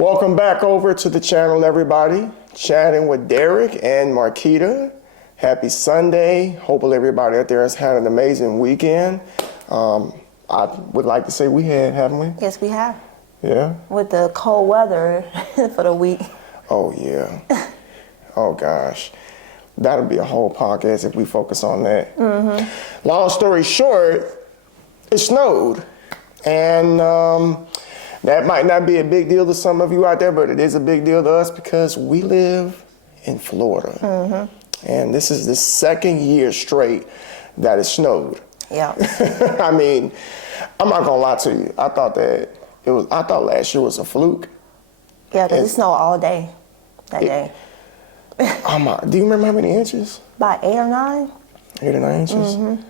Welcome back over to the channel, everybody. Chatting with Derek and Marquita. Happy Sunday. Hopefully everybody out there has had an amazing weekend. I would like to say we had, haven't we? Yes, we have. Yeah? With the cold weather for the week. Oh, yeah. Oh, gosh. That'll be a whole podcast if we focus on that. Mm-hmm. Long story short, it snowed. And that might not be a big deal to some of you out there, but it is a big deal to us because we live in Florida. Mm-hmm. And this is the second year straight that it snowed. Yeah. I mean, I'm not gonna lie to you. I thought last year was a fluke. Yeah, because it snowed all day that day. Do you remember how many inches? About 8 or 9. 8 or 9 inches? Mm-hmm.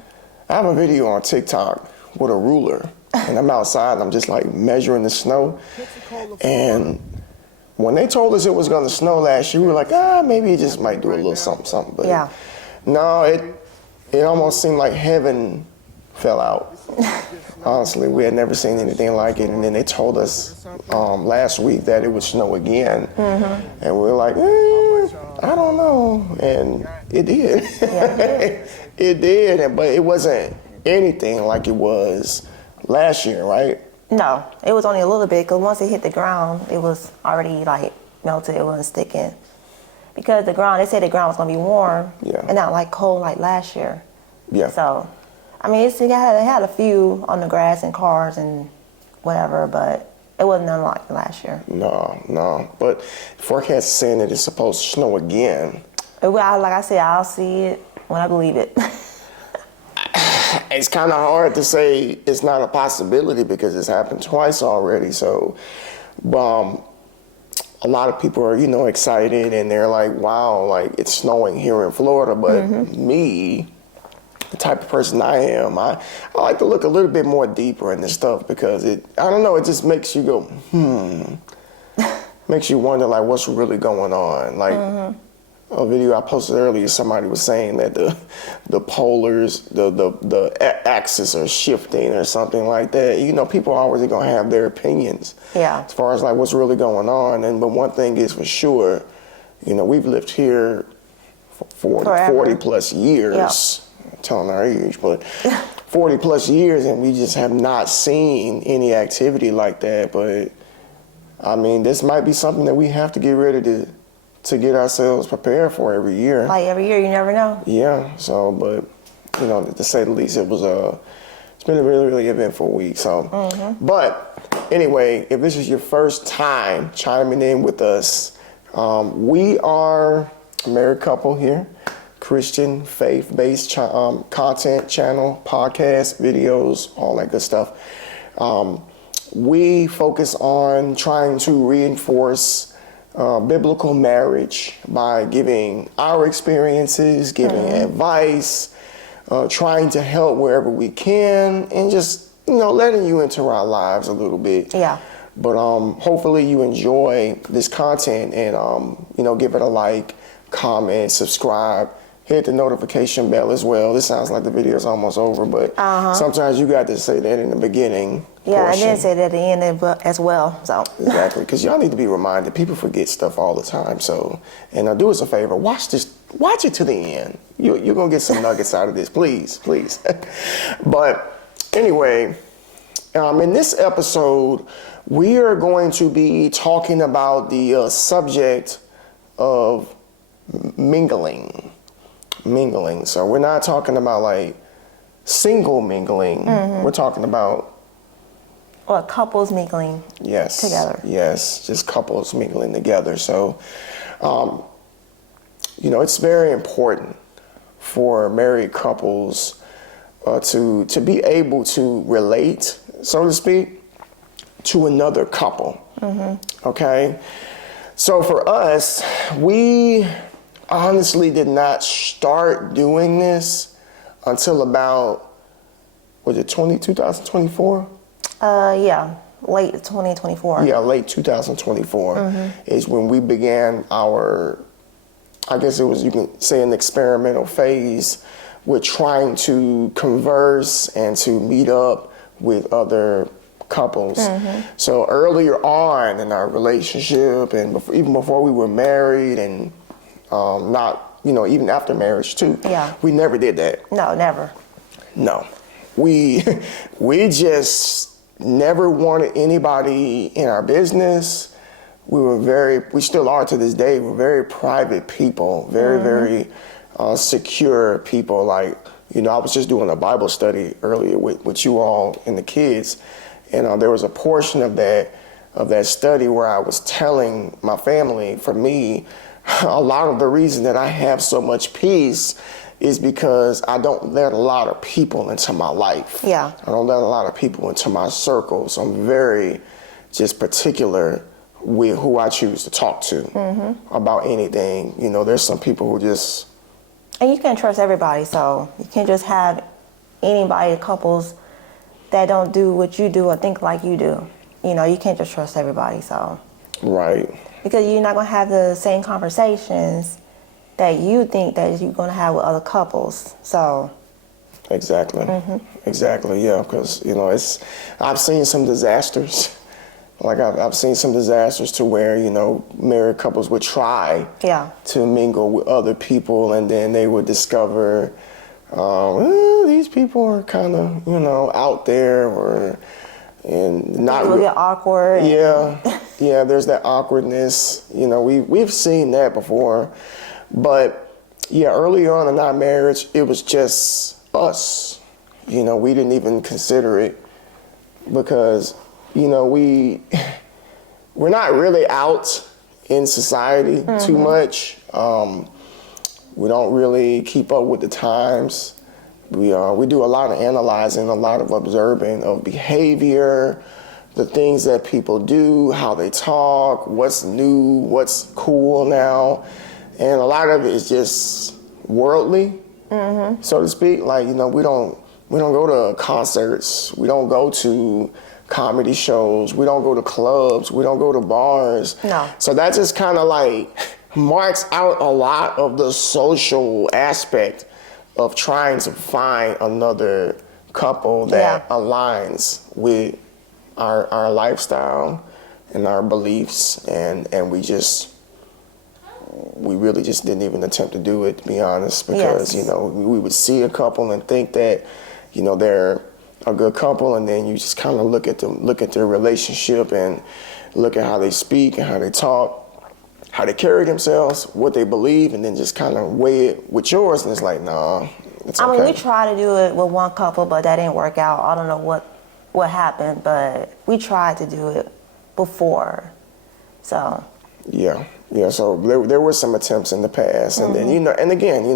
I have a video on TikTok with a ruler. And I'm outside and I'm just like measuring the snow. And when they told us it was gonna snow last year, we were like, maybe it just might do a little something. But yeah. No, it almost seemed like heaven fell out. Honestly, we had never seen anything like it. And then they told us last week that it would snow again. Mm-hmm. And we were like, I don't know. And it did. Yeah, it did. It did, but it wasn't anything like it was last year, right? No, it was only a little bit because once it hit the ground, it was already like melted. It wasn't sticking because they said the ground was gonna be warm, yeah, and not like cold like last year. Yeah. So, I mean, it had a few on the grass and cars and whatever, but it wasn't nothing like last year. No. But forecast is saying that it's supposed to snow again. Like I said, I'll see it when I believe it. It's kind of hard to say it's not a possibility because it's happened twice already. So, a lot of people are, excited and they're like, wow, like it's snowing here in Florida. But me, the type of person I am, I like to look a little bit more deeper in this stuff because I don't know, it just makes you go, makes you wonder like what's really going on. Like, a video I posted earlier, somebody was saying that the polars, the axis are shifting or something like that. People are always gonna have their opinions. Yeah. As far as like what's really going on, but one thing is for sure, we've lived here for 40 plus years. Yeah. I'm telling our age, but 40 plus years, and we just have not seen any activity like that. But I mean, this might be something that we have to get ready to get ourselves prepared for every year. Like every year, you never know. Yeah, so, but, to say the least, it's been a really, really eventful week, so. Mm-hmm. But, anyway, if this is your first time chiming in with us, we are a married couple here, Christian, faith-based content channel, podcasts, videos, all that good stuff. We focus on trying to reinforce biblical marriage by giving our experiences, giving advice, trying to help wherever we can, and just, letting you into our lives a little bit. Yeah. But hopefully you enjoy this content and, give it a like, comment, subscribe, hit the notification bell as well. This sounds like the video is almost over, but sometimes you got to say that in the beginning. Yeah, I did say that at the end as well. So exactly, because y'all need to be reminded. People forget stuff all the time. So, and do us a favor, watch it to the end. You're gonna get some nuggets out of this, please. But anyway, in this episode, we are going to be talking about the subject of mingling. So we're not talking about like single mingling. We're talking about couples mingling together. Yes, just couples mingling together. So, it's very important for married couples to be able to relate, so to speak, to another couple. Okay? So for us, we honestly did not start doing this until about, was it 2024? Yeah, late 2024. Yeah, late 2024 is when we began our, I guess it was, you can say, an experimental phase with trying to converse and to meet up with other couples. So earlier on in our relationship, and even before we were married, and not, even after marriage too, we never did that. No, never. No, we just never wanted anybody in our business. We still are to this day. We're very private people, very secure people. Like, I was just doing a Bible study earlier with you all and the kids, and there was a portion of that study where I was telling my family, for me, a lot of the reason that I have so much peace is because I don't let a lot of people into my life. Yeah. I don't let a lot of people into my circle. So I'm very just particular with who I choose to talk to about anything. There's some people who just... And you can't trust everybody, so you can't just have anybody, couples that don't do what you do or think like you do. You can't just trust everybody, so. Right. Because you're not going to have the same conversations that you think that you're going to have with other couples, so. Exactly. Exactly, yeah, because, I've seen some disasters. Like I've seen some disasters to where, married couples would try to mingle with other people, and then they would discover, these people are kind of, out there, and not really awkward. Yeah, there's that awkwardness. We've seen that before. But yeah, early on in our marriage, it was just us. We didn't even consider it because, we're not really out in society too much. We don't really keep up with the times. We do a lot of analyzing, a lot of observing of behavior, the things that people do, how they talk, what's new, what's cool now. And a lot of it is just worldly, so to speak. Like, we don't go to concerts. We don't go to comedy shows. We don't go to clubs. We don't go to bars. No. So that just kind of like marks out a lot of the social aspect of trying to find another couple that aligns with our lifestyle and our beliefs, and we really just didn't even attempt to do it, to be honest, because we would see a couple and think that they're a good couple, and then you just kind of look at their relationship and look at how they speak and how they talk, how they carry themselves, what they believe, and then just kind of weigh it with yours, and it's like, nah, it's okay. I mean, we tried to do it with one couple, but that didn't work out. I don't know what happened, but we tried to do it before, so. Yeah, so there were some attempts in the past, and then, and again,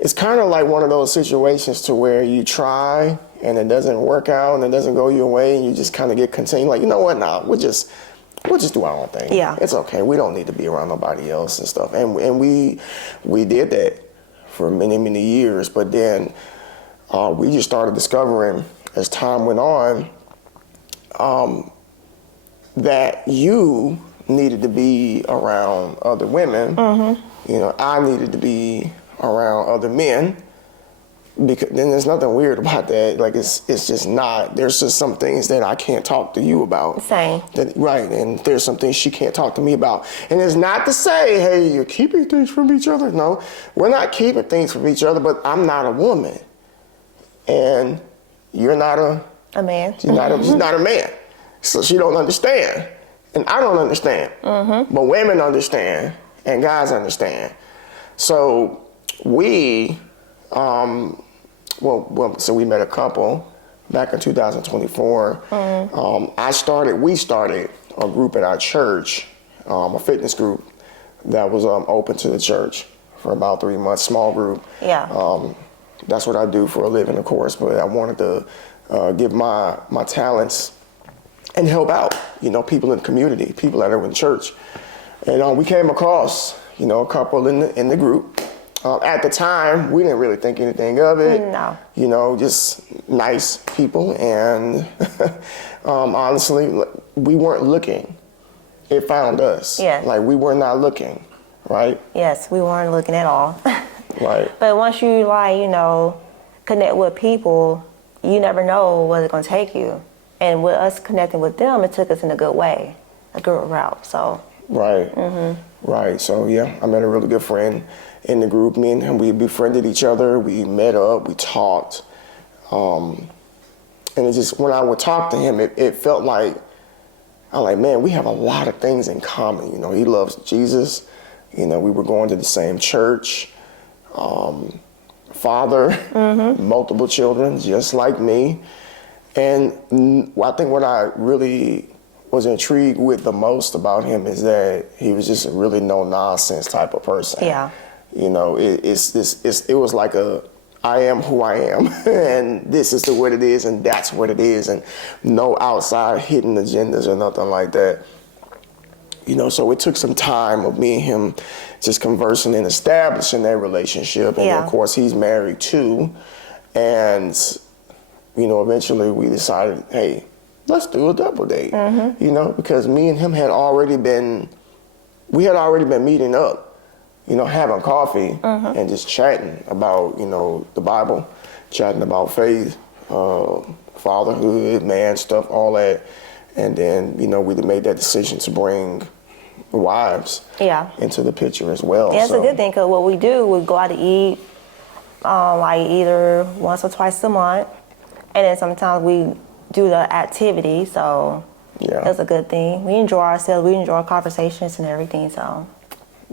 it's kind of like one of those situations to where you try and it doesn't work out and it doesn't go your way, and you just kind of get continued, like, nah, we'll just do our own thing. Yeah. It's okay. We don't need to be around nobody else and stuff. And we did that for many, many years, but then we just started discovering as time went on that you needed to be around other women. I needed to be around other men, because then there's nothing weird about that. Like, it's just not. There's just some things that I can't talk to you about. Same. Right, and there's some things she can't talk to me about. And it's not to say, hey, you're keeping things from each other. No, we're not keeping things from each other, but I'm not a woman. And you're not a man. She's not a man. So she don't understand. And I don't understand. But women understand, and guys understand. So we, so we met a couple back in 2024. We started a group at our church, a fitness group that was open to the church for about 3 months, small group. Yeah. That's what I do for a living, of course, but I wanted to give my talents and help out, people in the community, people that are in church. And we came across, a couple in the group. At the time, we didn't really think anything of it. No. Just nice people. And honestly, we weren't looking. It found us. Yeah. Like, we were not looking, right? Yes, we weren't looking at all. Right. But once you, connect with people, you never know where it's going to take you. And with us connecting with them, it took us in a good way, a good route. So. Right. Right. So yeah, I met a really good friend in the group. Me and him, we befriended each other. We met up. We talked. And it just, when I would talk to him, it felt like, I'm like, man, we have a lot of things in common. You know, he loves Jesus. You know, we were going to the same church. Father, multiple children, just like me. And I think what I really was intrigued with the most about him is that he was just a really no-nonsense type of person. Yeah. You know, it was like I am who I am, and this is what it is, and that's what it is, and no outside hidden agendas or nothing like that. You know, so it took some time of me and him just conversing and establishing that relationship. And of course, he's married too. And, you know, eventually we decided, hey, let's do a double date. You know, because me and him had already been meeting up, you know, having coffee and just chatting about, you know, the Bible, chatting about faith, fatherhood, man stuff, all that. And then, you know, we made that decision to bring wives into the picture as well. Yeah, it's a good thing, because what we do, we go out to eat like either once or twice a month, and then sometimes we do the activity, so it's a good thing. We enjoy ourselves, we enjoy conversations and everything, so.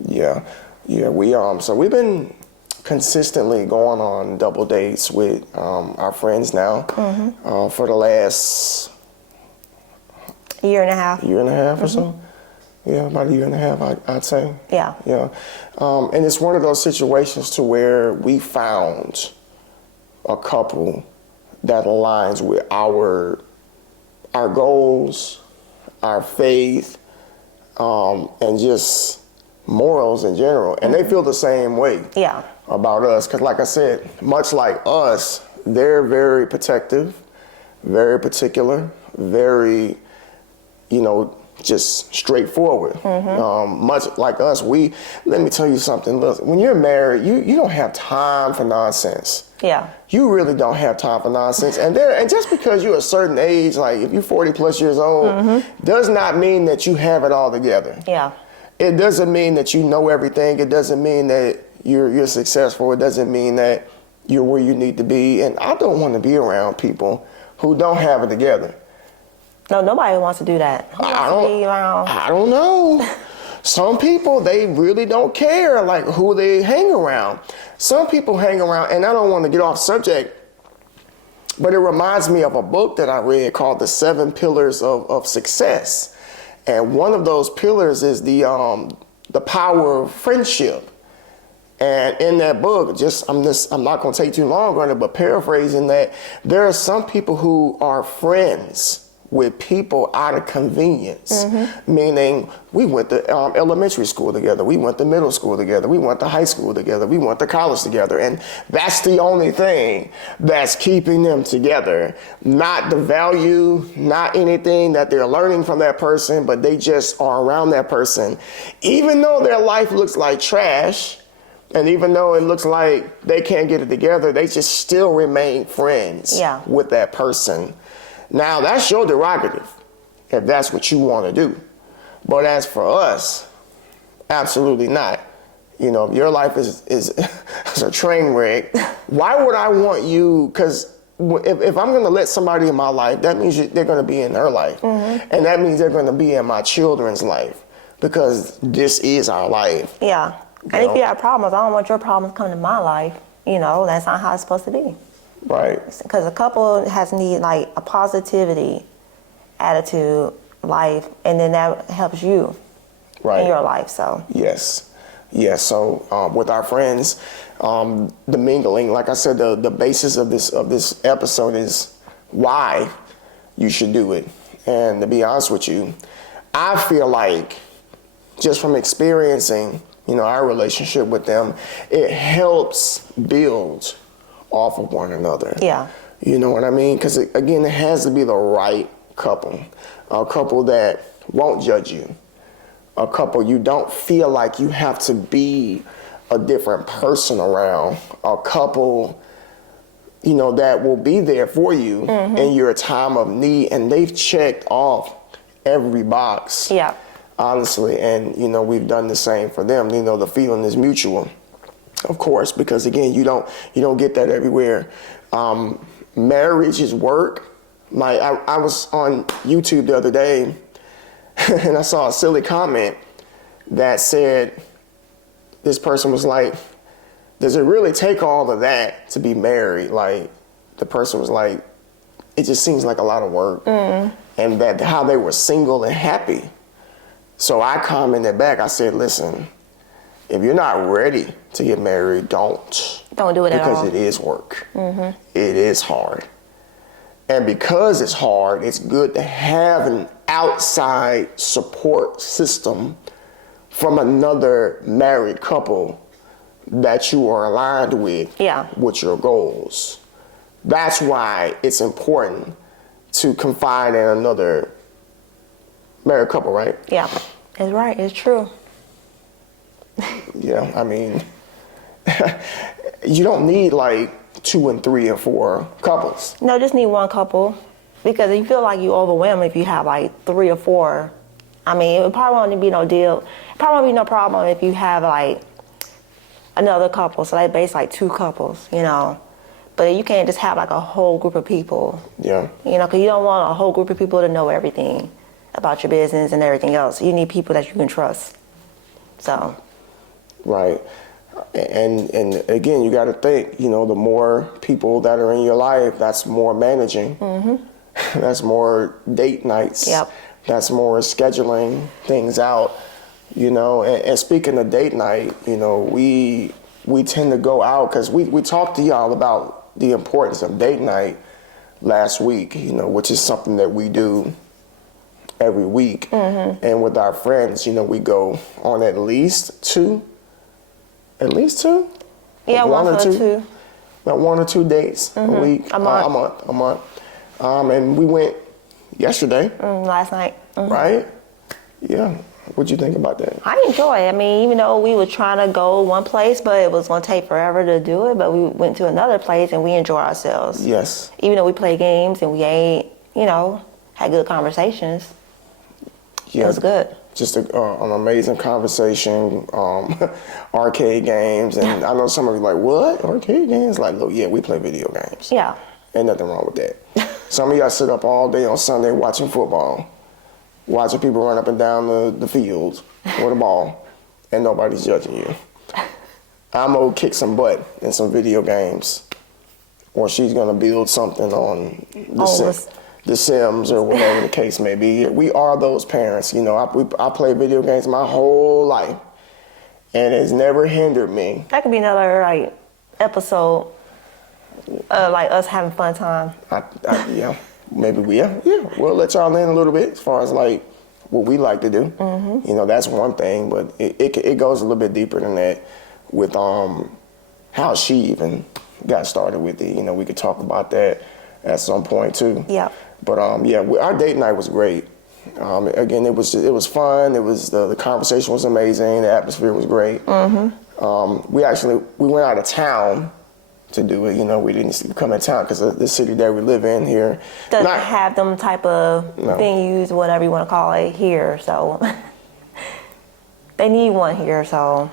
Yeah, so we've been consistently going on double dates with our friends now for the last year and a half or so. Yeah, about a year and a half, I'd say. Yeah. And it's one of those situations to where we found a couple that aligns with our goals, our faith, and just morals in general. And they feel the same way about us. Because like I said, much like us, they're very protective, very particular, very, you know, just straightforward. Much like us, let me tell you something. Look, when you're married, you don't have time for nonsense. Yeah. You really don't have time for nonsense. And just because you're a certain age, like if you're 40 plus years old, does not mean that you have it all together. Yeah. It doesn't mean that you know everything. It doesn't mean that you're successful. It doesn't mean that you're where you need to be. And I don't want to be around people who don't have it together. No, nobody wants to do that. I don't know. Some people, they really don't care like who they hang around. Some people hang around, and I don't want to get off subject, but it reminds me of a book that I read called The 7 Pillars of Success. And one of those pillars is the power of friendship. And in that book, I'm not going to take too long on it, but paraphrasing that, there are some people who are friends with people out of convenience, meaning we went to elementary school together, we went to middle school together, we went to high school together, we went to college together, and that's the only thing that's keeping them together. Not the value, not anything that they're learning from that person, but they just are around that person. Even though their life looks like trash, and even though it looks like they can't get it together, they just still remain friends with that person. Now, that's your prerogative, if that's what you want to do. But as for us, absolutely not. You know, if your life is a train wreck, why would I want you? Because if I'm going to let somebody in my life, that means they're going to be in their life. And that means they're going to be in my children's life, because this is our life. Yeah. And if you have problems, I don't want your problems coming to my life. You know, that's not how it's supposed to be. Right. Because a couple need like a positivity attitude, life, and then that helps you in your life. So yes. So with our friends, the mingling, like I said, the basis of this episode is why you should do it. And to be honest with you, I feel like just from experiencing, you know, our relationship with them, it helps build off of one another. Yeah. You know what I mean? Because, again, it has to be the right couple. A couple that won't judge you. A couple you don't feel like you have to be a different person around. A couple that will be there for you in your time of need. And they've checked off every box. Yeah. Honestly. And, we've done the same for them. The feeling is mutual, of course, because again, you don't get that everywhere. Marriage is work. I was on YouTube the other day and I saw a silly comment that said, this person was like, does it really take all of that to be married? Like, the person was like, it just seems like a lot of work. And that how they were single and happy. So I commented back, I said, listen, if you're not ready to get married, don't do it at all. Because it is work. It is hard. And because it's hard, it's good to have an outside support system from another married couple that you are aligned with, with your goals. That's why it's important to confide in another married couple, right? Yeah, it's right. It's true. Yeah, I mean, you don't need like 2 and 3 and 4 couples. No, just need one couple, because you feel like you overwhelmed if you have like 3 or 4. I mean, it probably won't be no deal. It probably won't be no problem if you have like another couple. So they base like 2 couples, But you can't just have like a whole group of people. Yeah. Because you don't want a whole group of people to know everything about your business and everything else. You need people that you can trust. So. Right. And again, you got to think, the more people that are in your life, that's more managing. That's more date nights. Yep. That's more scheduling things out, And speaking of date night, we tend to go out because we talked to y'all about the importance of date night last week, which is something that we do every week. And with our friends, we go on at least 2. At least 2? Yeah, like 1 or 2. About 1 or 2 dates a week. A month. And we went yesterday. Last night. Right? Yeah. What'd you think about that? I enjoy it. I mean, even though we were trying to go one place, but it was going to take forever to do it, but we went to another place and we enjoyed ourselves. Yes. Even though we played games and we ate, had good conversations. Yeah. It was good. Just an amazing conversation, arcade games, and I know some of you like, what? Arcade games? Like, look, yeah, we play video games. Yeah. Ain't nothing wrong with that. Some of y'all sit up all day on Sunday watching football, watching people run up and down the field with a ball, and nobody's judging you. I'm gonna kick some butt in some video games, or she's gonna build something on the Sims or whatever the case may be. We are those parents. I play video games my whole life, and it's never hindered me. That could be another episode of us having fun time. Yeah, maybe we'll let y'all in a little bit as far as what we like to do. That's one thing, but it goes a little bit deeper than that with how she even got started with it. We could talk about that at some point too. Yeah. But our date night was great. Again, it was fun. It was the conversation was amazing. The atmosphere was great. We went out of town to do it. We didn't come in town because the city that we live in here doesn't have them type of venues, whatever you want to call it, here. So they need one here. So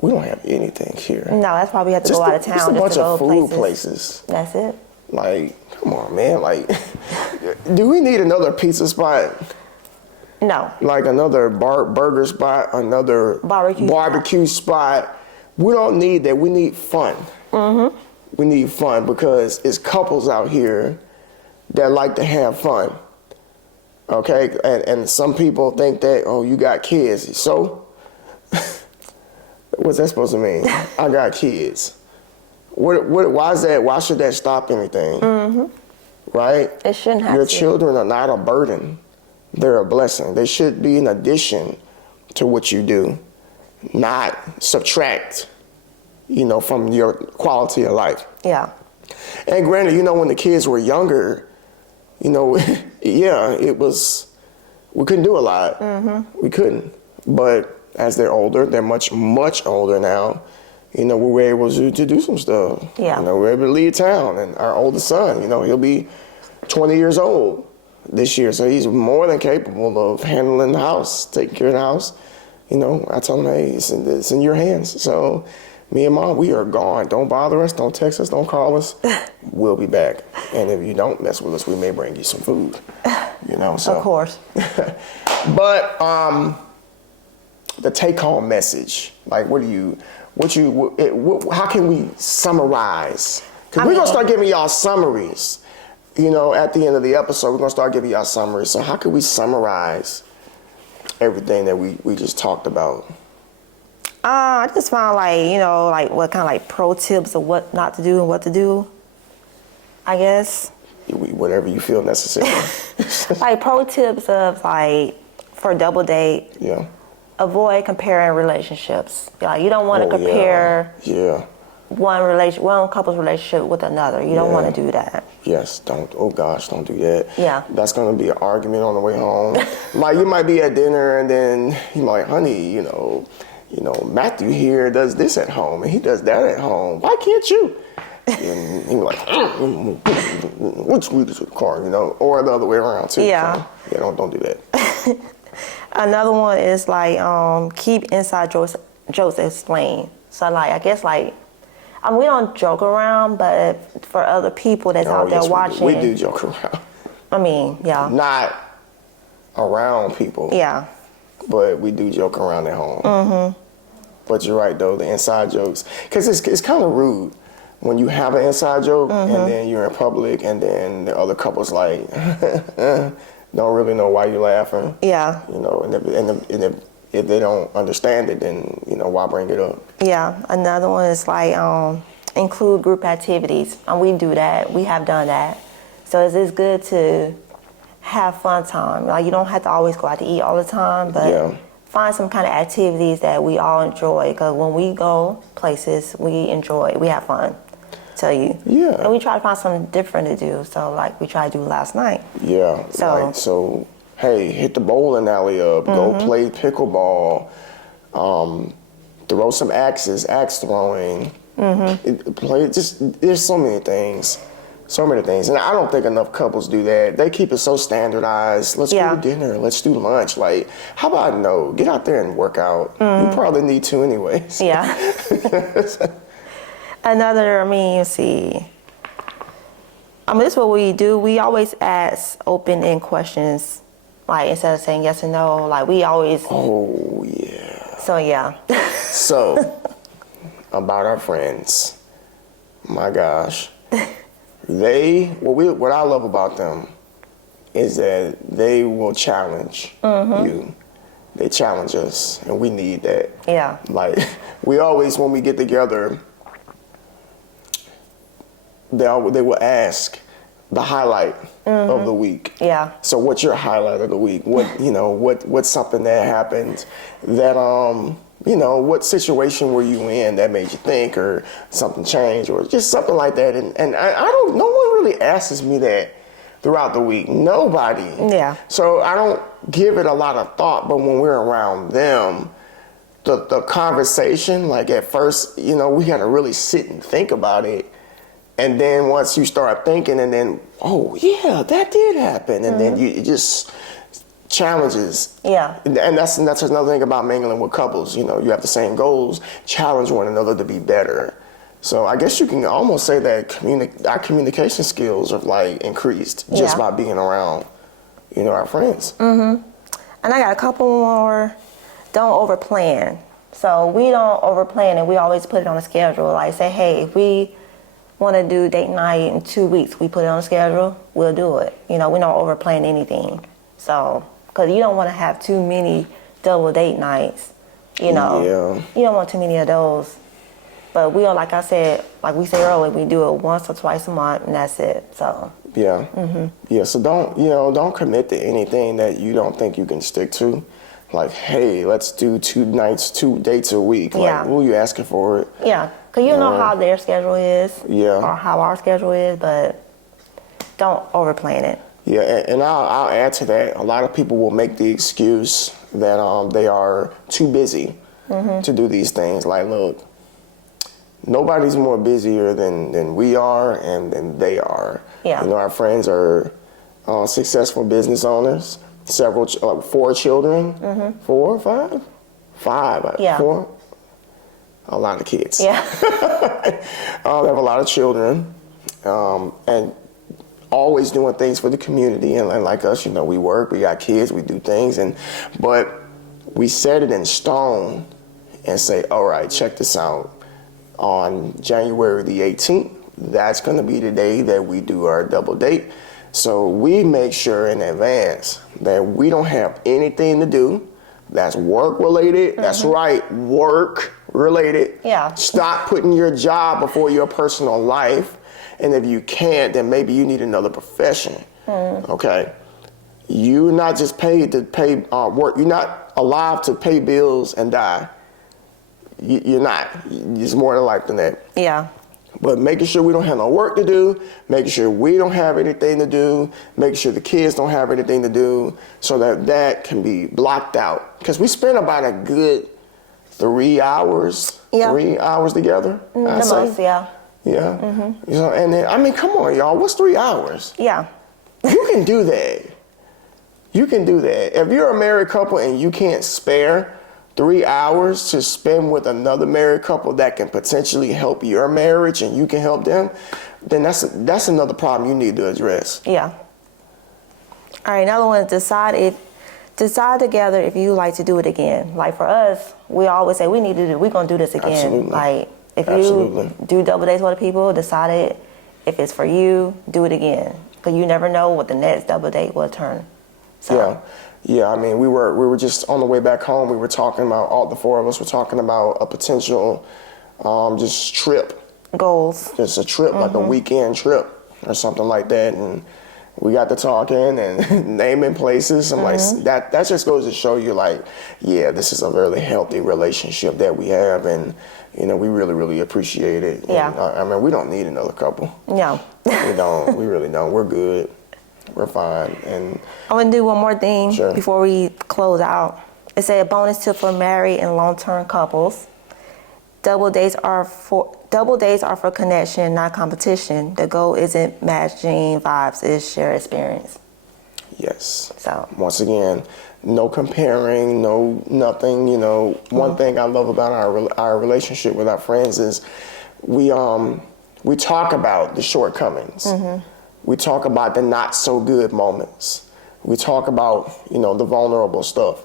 we don't have anything here. No, that's why we have to go out of town. Just a bunch of food places. That's it. Come on, man. Do we need another pizza spot? No. Another burger spot, another barbecue spot. We don't need that. We need fun. We need fun because it's couples out here that like to have fun. Okay? And some people think that, oh, you got kids. So? What's that supposed to mean? I got kids. Why is that? Why should that stop anything? Right? It shouldn't have Your to. children are not a burden. They're a blessing. They should be an addition to what you do, not subtract, from your quality of life. Yeah. And granted, when the kids were younger, it was, we couldn't do a lot. We couldn't. But as they're older, they're much, much older now. we were able to do some stuff. Yeah. We were able to leave town, and our oldest son, he'll be 20 years old this year, so he's more than capable of handling the house, taking care of the house. I told him, hey, it's in your hands. So me and Mom, we are gone. Don't bother us. Don't text us. Don't call us. We'll be back. And if you don't mess with us, we may bring you some food. So. Of course. But the take-home message, like, how can we summarize? Because we're going to start giving y'all summaries. At the end of the episode, we're going to start giving y'all summaries. So how can we summarize everything that we just talked about? I just found what kind of like pro tips of what not to do and what to do, I guess. Whatever you feel necessary. Like pro tips of for a double date. Yeah. Avoid comparing relationships. Like you don't want to compare one couple's relationship with another. You don't want to do that. Yes, don't. Oh gosh, don't do that. Yeah. That's going to be an argument on the way home. Like you might be at dinner and then you might, honey, Matthew here does this at home and he does that at home. Why can't you? And he was like, which lead us to the car, or the other way around too. Yeah. So, don't do that. Another one is keep inside jokes explained. So I guess we don't joke around, but for other people that's out there watching. We do joke around. I mean, yeah. Not around people. Yeah. But we do joke around at home. Mm-hmm. But you're right, though, the inside jokes. Because it's kind of rude when you have an inside joke and then you're in public and then the other couple's like, don't really know why you're laughing. Yeah. And if they don't understand it, then, why bring it up? Yeah. Another one is include group activities. And we do that. We have done that. So it's good to have fun time. You don't have to always go out to eat all the time, but find some kind of activities that we all enjoy. Because when we go places, we have fun. Tell you. Yeah. And we try to find something different to do. So we tried to do last night. Yeah. So hey, hit the bowling alley up. Go play pickleball. Throw some axes, axe throwing. There's so many things. So many things. And I don't think enough couples do that. They keep it so standardized. Let's go to dinner. Let's do lunch. How about get out there and work out. You probably need to anyways. Yeah. Another, let's see. This is what we do. We always ask open-end questions. Instead of saying yes or no, we always. Oh, yeah. So, yeah. So, about our friends. My gosh. What I love about them is that they will challenge you. They challenge us, and we need that. Yeah. We always, when we get together, they will ask the highlight of the week. Yeah. So what's your highlight of the week? What's something that happened that, what situation were you in that made you think, or something changed, or just something like that? And no one really asks me that throughout the week. Nobody. Yeah. So I don't give it a lot of thought, but when we're around them, the conversation, at first, we got to really sit and think about it. And then once you start thinking, and then, oh yeah, that did happen, and then it just challenges. Yeah. And that's another thing about mingling with couples. You have the same goals. Challenge one another to be better. So I guess you can almost say that our communication skills are increased just by being around, our friends. And I got a couple more. Don't overplan. So we don't overplan, and we always put it on a schedule. Say, hey, if we want to do date night in 2 weeks, we put it on a schedule, we'll do it. We don't overplan anything. So, because you don't want to have too many double date nights, Yeah. You don't want too many of those. But we are, like I said, like we said earlier, we do it once or twice a month, and that's it. So. Yeah. Yeah. So don't commit to anything that you don't think you can stick to. Hey, let's do 2 dates a week. Who are you asking for it? Yeah. Because you know how their schedule is, or how our schedule is, but don't overplan it. Yeah, and I'll add to that. A lot of people will make the excuse that they are too busy to do these things. Look, nobody's more busier than we are and than they are. Yeah. You know, our friends are successful business owners, several, 4 children, 4 or 5? 5, Yeah. 4? A lot of kids. Yeah. They have a lot of children, and always doing things for the community. And like us, you know, we work, we got kids, we do things, but we set it in stone and say, all right, check this out. On January the 18th, that's going to be the day that we do our double date. So we make sure in advance that we don't have anything to do that's work related. That's right, work related. Yeah. Stop putting your job before your personal life. And if you can't, then maybe you need another profession. Okay? You're not just paid to pay work. You're not alive to pay bills and die. You're not. It's more to life than that. Yeah. But making sure we don't have no work to do, making sure we don't have anything to do, making sure the kids don't have anything to do, so that can be blocked out. Because we spend about a good 3 hours, 3 hours together. The most, yeah. Yeah. You know, and then, I mean, come on, y'all. What's 3 hours? Yeah. You can do that. You can do that. If you're a married couple and you can't spare 3 hours to spend with another married couple that can potentially help your marriage and you can help them, then that's another problem you need to address. Yeah. All right, another one is decide together if you like to do it again. Like for us, we always say we're gonna do this again. Absolutely. Like if you do double dates with other people, decide it. If it's for you, do it again. Because you never know what the next double date will turn. So. Yeah, I mean, we were just on the way back home. We were talking about, all the 4 of us were talking about a potential just trip. Goals. Just a trip, like a weekend trip or something like that. And we got to talking and naming places. I'm like, that just goes to show you, like, yeah, this is a really healthy relationship that we have. And, you know, we really, really appreciate it. Yeah. And, I mean, we don't need another couple. No. We don't. We really don't. We're good. We're fine. And I want to do one more thing before we close out. It's a bonus tip for married and long-term couples. Double dates are for connection, not competition. The goal isn't matching vibes; it's shared experience. Yes. So once again, no comparing, no nothing. You know, one thing I love about our relationship with our friends is we talk about the shortcomings. We talk about the not so good moments. We talk about, you know, the vulnerable stuff.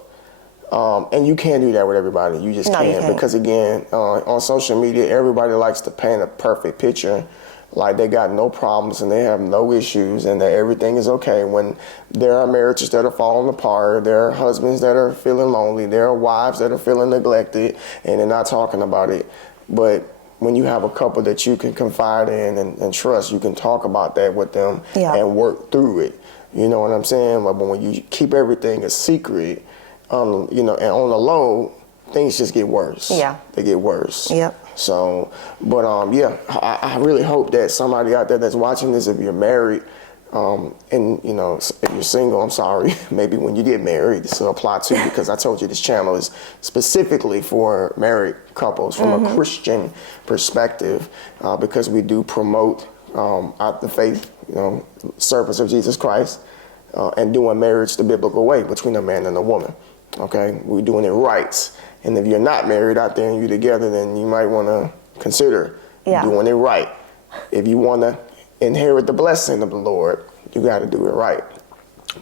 And you can't do that with everybody. You just can't. Because again, on social media, everybody likes to paint a perfect picture. Like they got no problems and they have no issues and that everything is okay, when there are marriages that are falling apart, there are husbands that are feeling lonely, there are wives that are feeling neglected and they're not talking about it. But when you have a couple that you can confide in and trust, you can talk about that with them and work through it. You know what I'm saying? But when you keep everything a secret, you know, and on the low, things just get worse. Yeah. They get worse. Yep. So, but yeah, I really hope that somebody out there that's watching this, if you're married, and you know, if you're single, I'm sorry, maybe when you get married, this will apply to you, because I told you this channel is specifically for married couples from a Christian perspective, because we do promote out the faith, you know, service of Jesus Christ, and doing marriage the biblical way between a man and a woman. Okay, we're doing it right. And if you're not married out there and you're together, then you might want to consider doing it right. If you want to inherit the blessing of the Lord, you got to do it right.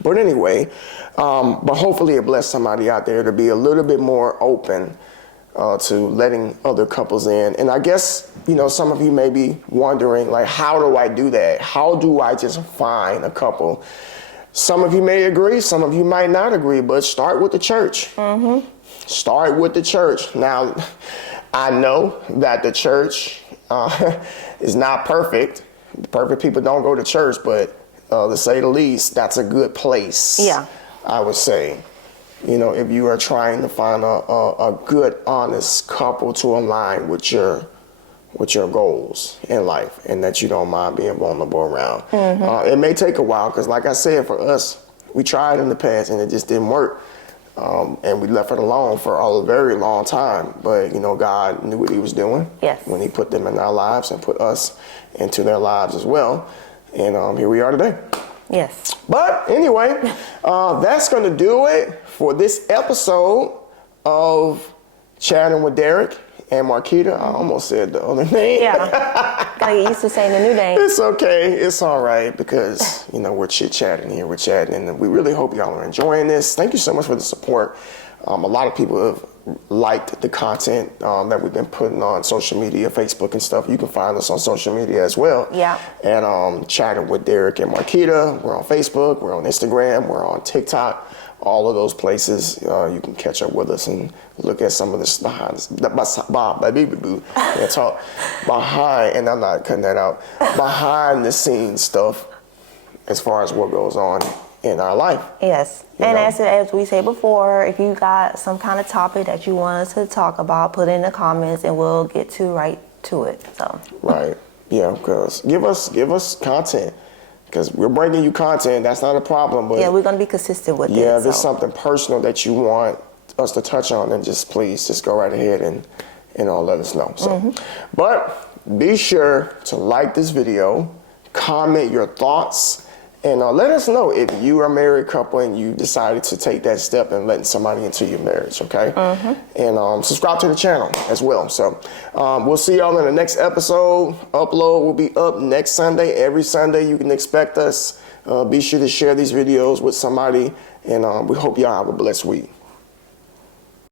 But anyway, but hopefully it blessed somebody out there to be a little bit more open to letting other couples in. And I guess, you know, some of you may be wondering, like, how do I do that? How do I just find a couple? Some of you may agree, some of you might not agree, but start with the church. Start with the church. Now, I know that the church is not perfect. Perfect people don't go to church, but to say the least, that's a good place. Yeah, I would say. You know, if you are trying to find a good, honest couple to align with your goals in life, and that you don't mind being vulnerable around. It may take a while, because like I said, for us, we tried in the past and it just didn't work. And we left it alone for a very long time. But, God knew what he was doing when he put them in our lives and put us into their lives as well. And here we are today. Yes. But anyway, that's going to do it for this episode of Chatting with Derek and Marquita. I almost said the other name. Yeah. Gotta get used to saying the new name. It's okay. It's all right because, we're chit-chatting here. We're chatting. And we really hope y'all are enjoying this. Thank you so much for the support. A lot of people have liked the content that we've been putting on social media, Facebook and stuff. You can find us on social media as well. Yeah. And Chatting with Derek and Marquita. We're on Facebook. We're on Instagram. We're on TikTok. All of those places, you can catch up with us and look at some of this behind, and I'm not cutting that out, behind the scenes stuff as far as what goes on in our life. Yes. And as we said before, if you got some kind of topic that you want us to talk about, put it in the comments and we'll get right to it. So. Right. Yeah, because give us content. Because we're bringing you content, that's not a problem. But we're going to be consistent with it. Yeah, if it's something personal that you want us to touch on, then please go right ahead and let us know. So, But be sure to like this video, comment your thoughts, and let us know if you are a married couple and you decided to take that step and letting somebody into your marriage, okay? And subscribe to the channel as well. So we'll see y'all in the next episode. Upload will be up next Sunday. Every Sunday you can expect us. Be sure to share these videos with somebody, and we hope y'all have a blessed week.